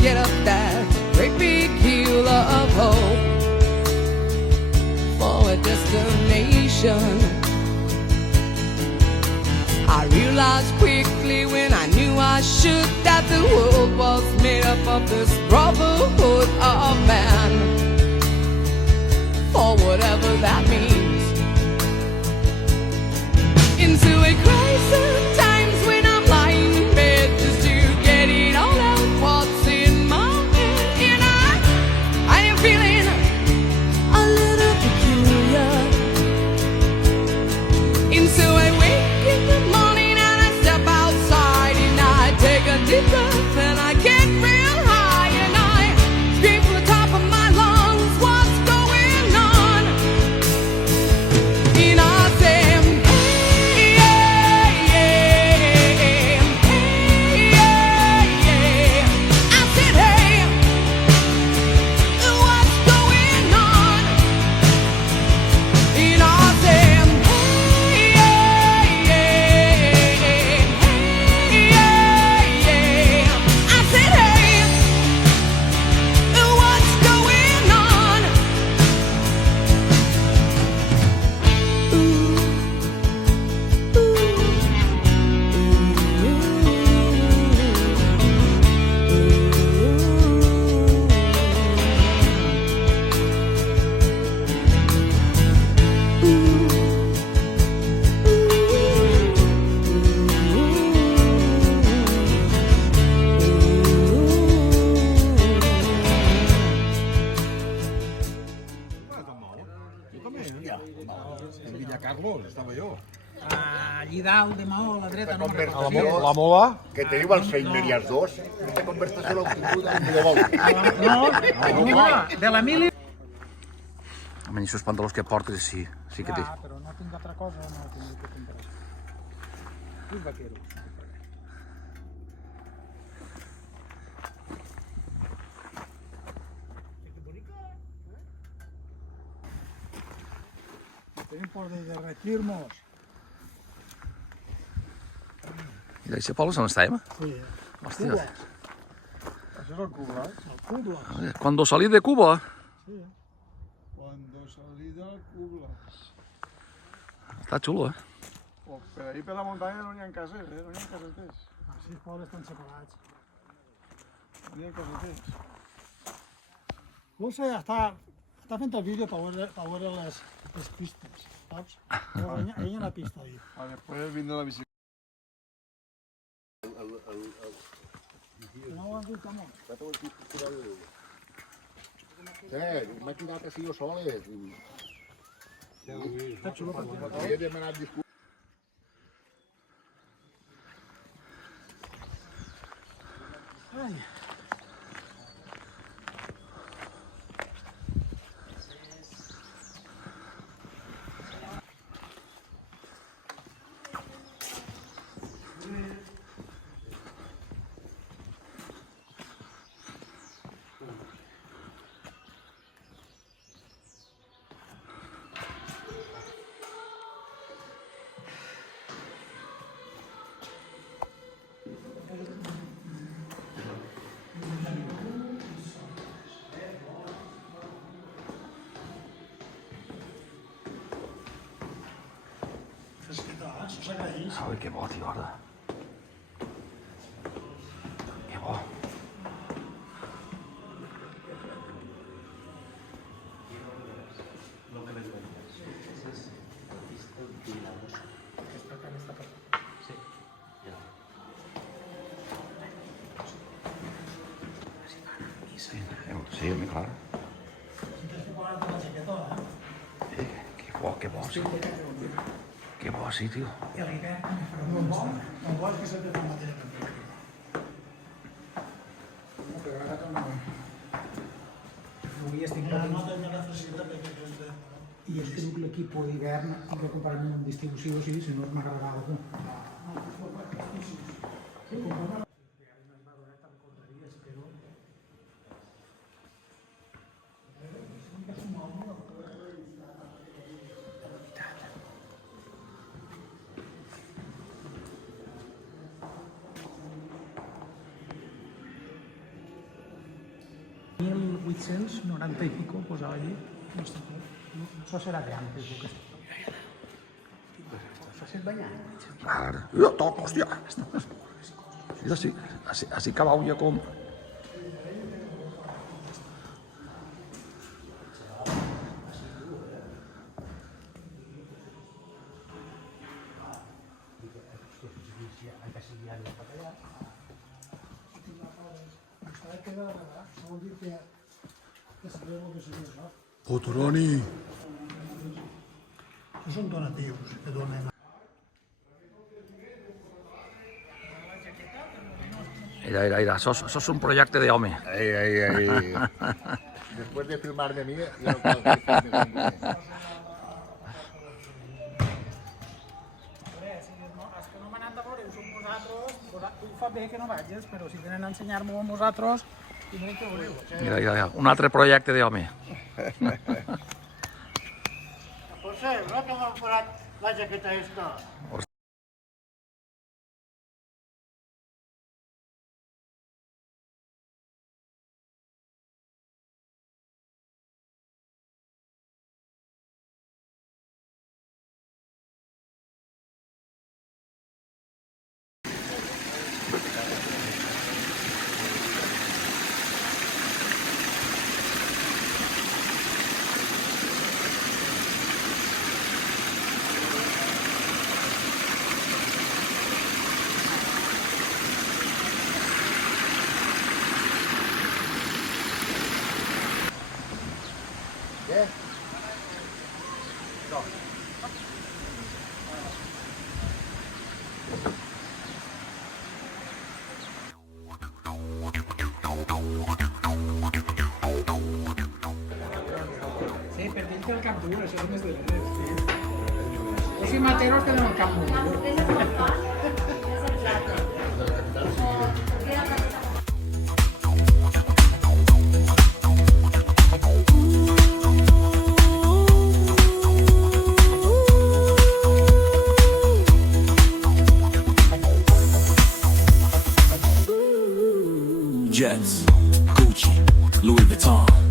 get up that great big hill of hope for a destination. I realized quickly when I knew I should that the world was made up of this brotherhood of man, for whatever that means. Into a crisis times when I'm lying in bed just to get it all out what's in my head, and I am feeling a little peculiar. And so I wake in the morning and I step outside and I take a deep breath and I get real high and I scream from the top of my lungs, what's going on? And I say, hey, yeah, yeah, hey, yeah, yeah. I said, hey, what's going on? And I said, hey, yeah, yeah, hey, yeah, yeah. I said, hey, what's going on? En Villa Carlos estava jo. Allí dalt de Maó, a la dreta, no me'n A recordo. la Mola? Que teniu el Seimer i els dos, aquesta conversació l'heu tingut en global. No, de l'Emili. Almenys aquests pantalons que portes sí que té. Però no tinc altra cosa, no tinc que comprar. Uns vaqueros. Tenim por de derretirnos. I d'aquest poble on estàvem? Sí, Hòstia, Això és el Cublas. el Cublas. cuando salí de Cuba. Sí. Cuando salí del Cublas. Està xulo, eh? Pues per ahí per la muntanya no n'hi ha cases, no n'hi ha caseters. Així els pobles estan separats. No n'hi ha caseters. José està fent el vídeo per veure les pistes, saps? Ella en la pista ahí. A després vindrà la bicicleta. No ho han dit molt. M'ha tirat així jo soles. Està xulo perquè... He demanat disculpes. Ai. Ai, que bo, tio, ara. Que bo. Sí, home, clar. Que bo, sí. Que bo, sí, tio. I a l'hivern, no bo és que sempre fa la mateixa temperatura. No, però ara com no. Avui estic patint. No tenia la facilitat perquè... I és que l'equip d'hivern tinc que comprar-me una distribució, sí, si no m'agradarà algú. 1890 i pico posava allí. Això serà de antes, el que està. Això s'és banyant. Ara. Jo toco, hòstia. Sí, sí. Així cabau ja com... Potoroni. Això són donatius que donen. Mira, això és un projecte d'home. Ahí. Después de filmarme a mí, ya no tengo que filmarme. Els que no m'han anat a veure ho som vosaltres, tu fa bé que no vagis, però si tenen a ensenyar-m'ho a vosaltres, tindrem que veure-ho. Mira, un altre projecte d'home. José, ¿no te hemos comprado la chaqueta esta? Sí, per dins del cap dur, això és més de res. Els materos tenen el cap molt dur. Jets, Gucci, Louis Vuitton.